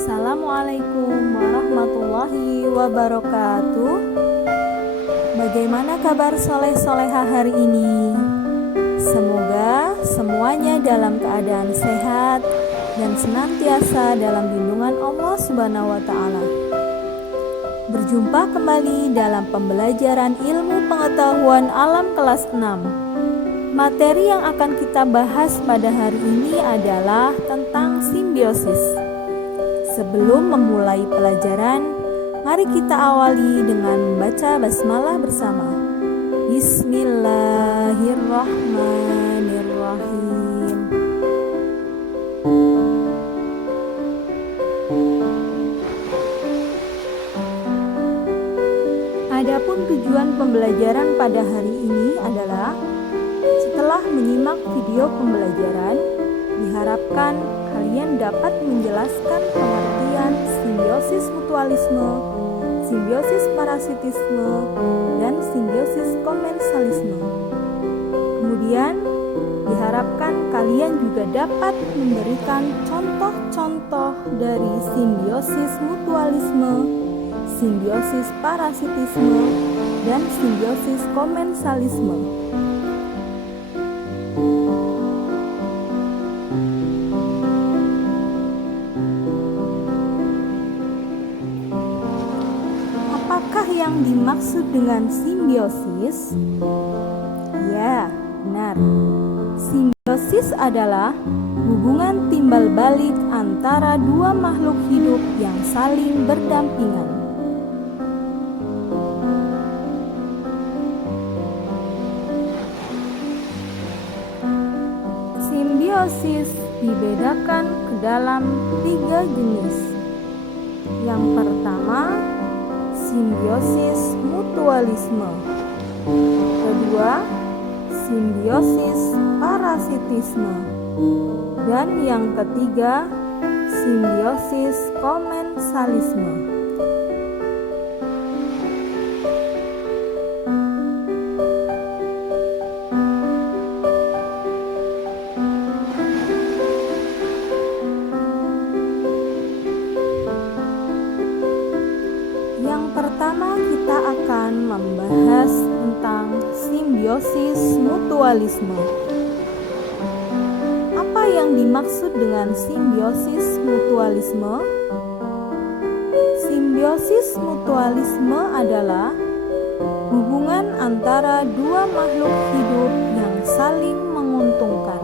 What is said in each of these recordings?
Assalamualaikum warahmatullahi wabarakatuh. Bagaimana kabar soleh-soleha hari ini? Semoga semuanya dalam keadaan sehat dan senantiasa dalam lindungan Allah Subhanahu wa Ta'ala. Berjumpa kembali dalam pembelajaran ilmu pengetahuan alam kelas 6. Materi yang akan kita bahas pada hari ini adalah tentang simbiosis. Sebelum memulai pelajaran, mari kita awali dengan membaca basmalah bersama. Bismillahirrahmanirrahim. Adapun tujuan pembelajaran pada hari ini adalah setelah menyimak video pembelajaran, diharapkan kalian dapat menjelaskan pengertian simbiosis mutualisme, simbiosis parasitisme, dan simbiosis komensalisme. Kemudian, diharapkan kalian juga dapat memberikan contoh-contoh dari simbiosis mutualisme, simbiosis parasitisme, dan simbiosis komensalisme. Apakah yang dimaksud dengan simbiosis? Ya, benar. Simbiosis adalah hubungan timbal balik antara dua makhluk hidup yang saling berdampingan. Simbiosis dibedakan ke dalam 3 jenis. Yang pertama, simbiosis mutualisme. Kedua, simbiosis parasitisme. Dan yang ketiga, simbiosis komensalisme. Yang pertama, kita akan membahas tentang simbiosis mutualisme. Apa yang dimaksud dengan simbiosis mutualisme? Simbiosis mutualisme adalah hubungan antara dua makhluk hidup yang saling menguntungkan.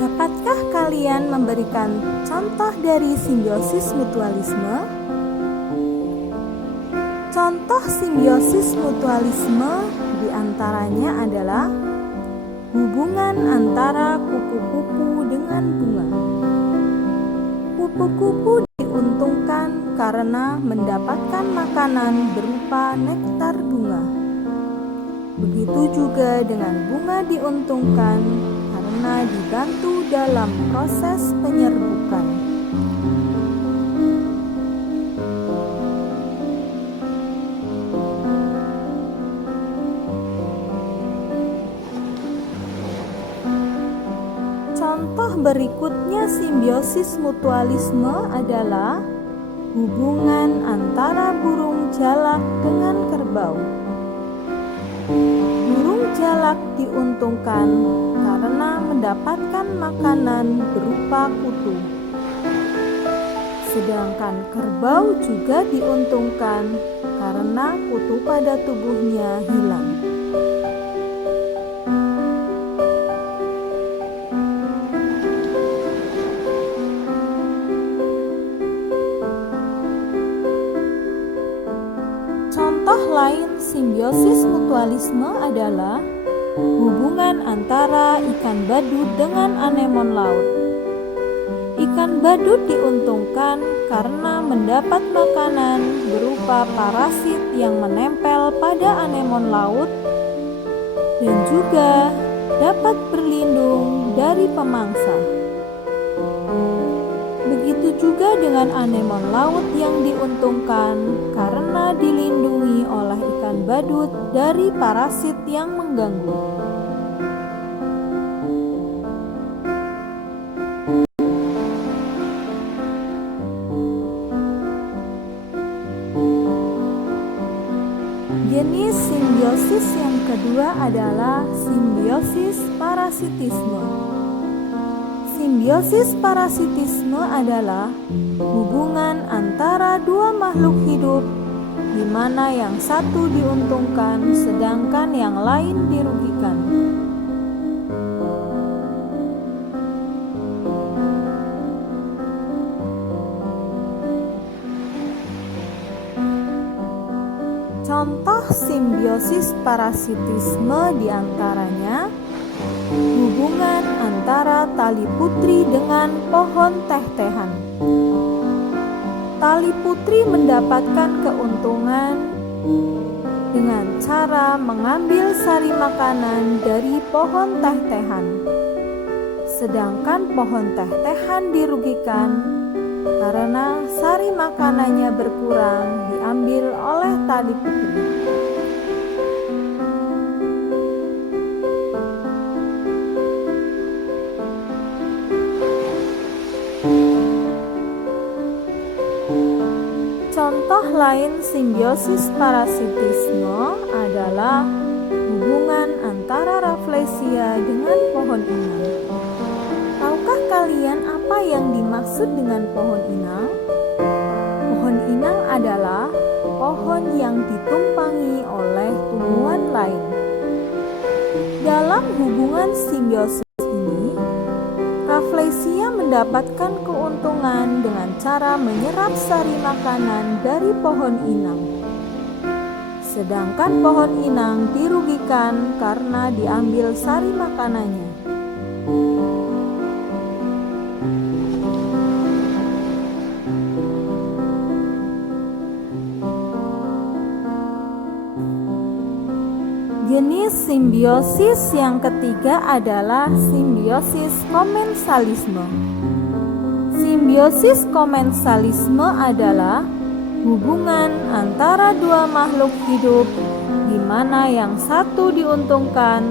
Dapatkah kalian memberikan contoh dari simbiosis mutualisme? Contoh simbiosis mutualisme diantaranya adalah hubungan antara kupu-kupu dengan bunga. Kupu-kupu diuntungkan karena mendapatkan makanan berupa nektar bunga. Begitu juga dengan bunga diuntungkan karena dibantu dalam proses penyerbukan. Contoh berikutnya simbiosis mutualisme adalah hubungan antara burung jalak dengan kerbau. Burung jalak diuntungkan karena mendapatkan makanan berupa kutu. Sedangkan kerbau juga diuntungkan karena kutu pada tubuhnya hilang. Contoh lain simbiosis mutualisme adalah hubungan antara ikan badut dengan anemon laut. Ikan badut diuntungkan karena mendapat makanan berupa parasit yang menempel pada anemon laut dan juga dapat berlindung dari pemangsa. Begitu juga dengan anemon laut yang diuntungkan karena dilindungi oleh ikan badut dari parasit yang mengganggu. Jenis simbiosis yang kedua adalah simbiosis parasitisme. Simbiosis parasitisme adalah hubungan antara dua makhluk hidup di mana yang satu diuntungkan sedangkan yang lain dirugikan. Contoh simbiosis parasitisme diantaranya hubungan antara tali putri dengan pohon teh-tehan. Tali putri mendapatkan keuntungan dengan cara mengambil sari makanan dari pohon teh-tehan, sedangkan pohon teh-tehan dirugikan karena sari makanannya berkurang diambil oleh tali putri. Contoh lain simbiosis parasitisme adalah hubungan antara Rafflesia dengan pohon inang. Tahukah kalian apa yang dimaksud dengan pohon inang? Pohon inang adalah pohon yang ditumpangi oleh tumbuhan lain. Dalam hubungan simbiosis ini, Rafflesia mendapatkan keuntungan dengan cara menyerap sari makanan dari pohon inang. Sedangkan pohon inang dirugikan karena diambil sari makanannya. Jenis simbiosis yang ketiga adalah simbiosis komensalisme. Simbiosis komensalisme adalah hubungan antara dua makhluk hidup di mana yang satu diuntungkan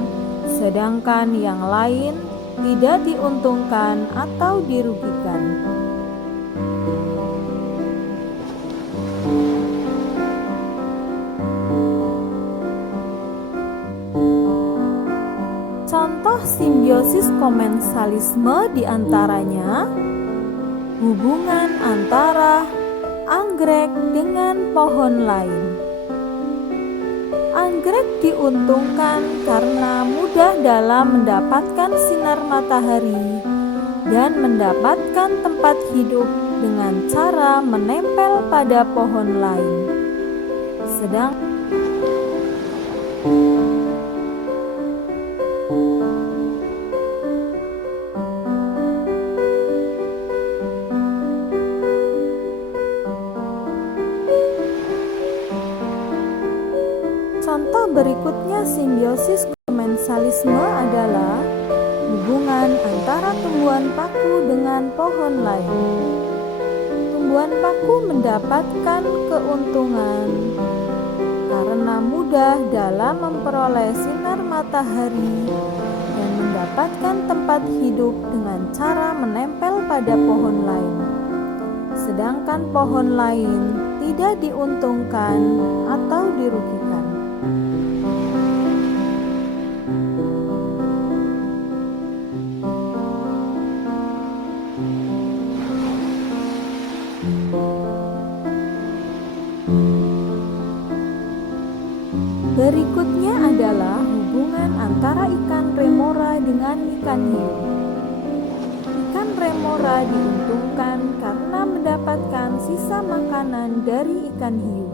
sedangkan yang lain tidak diuntungkan atau dirugikan. Contoh simbiosis komensalisme diantaranya hubungan antara anggrek dengan pohon lain. Anggrek diuntungkan karena mudah dalam mendapatkan sinar matahari dan mendapatkan tempat hidup dengan cara menempel pada pohon lain. Contoh berikutnya simbiosis komensalisme adalah hubungan antara tumbuhan paku dengan pohon lain. Tumbuhan paku mendapatkan keuntungan karena mudah dalam memperoleh sinar matahari dan mendapatkan tempat hidup dengan cara menempel pada pohon lain. Sedangkan pohon lain tidak diuntungkan atau dirugikan. Berikutnya adalah hubungan antara ikan remora dengan ikan hiu. Ikan remora diuntungkan karena mendapatkan sisa makanan dari ikan hiu.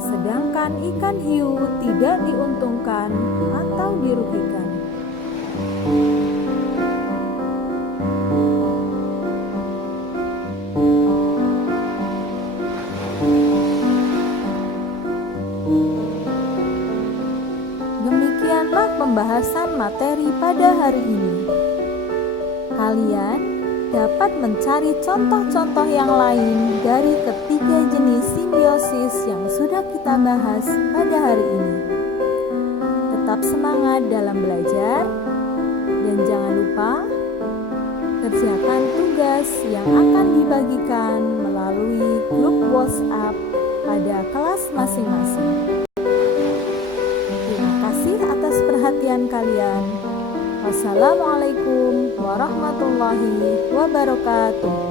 Sedangkan ikan hiu tidak diuntungkan atau dirugikan. Demikianlah pembahasan materi pada hari ini. Kalian dapat mencari contoh-contoh yang lain dari ketiga jenis simbiosis yang sudah kita bahas pada hari ini. Tetap semangat dalam belajar dan jangan lupa kerjakan tugas yang akan dibagikan melalui grup WhatsApp pada kelas masing-masing. Terima kasih atas perhatian kalian. Wassalamualaikum warahmatullahi wabarakatuh.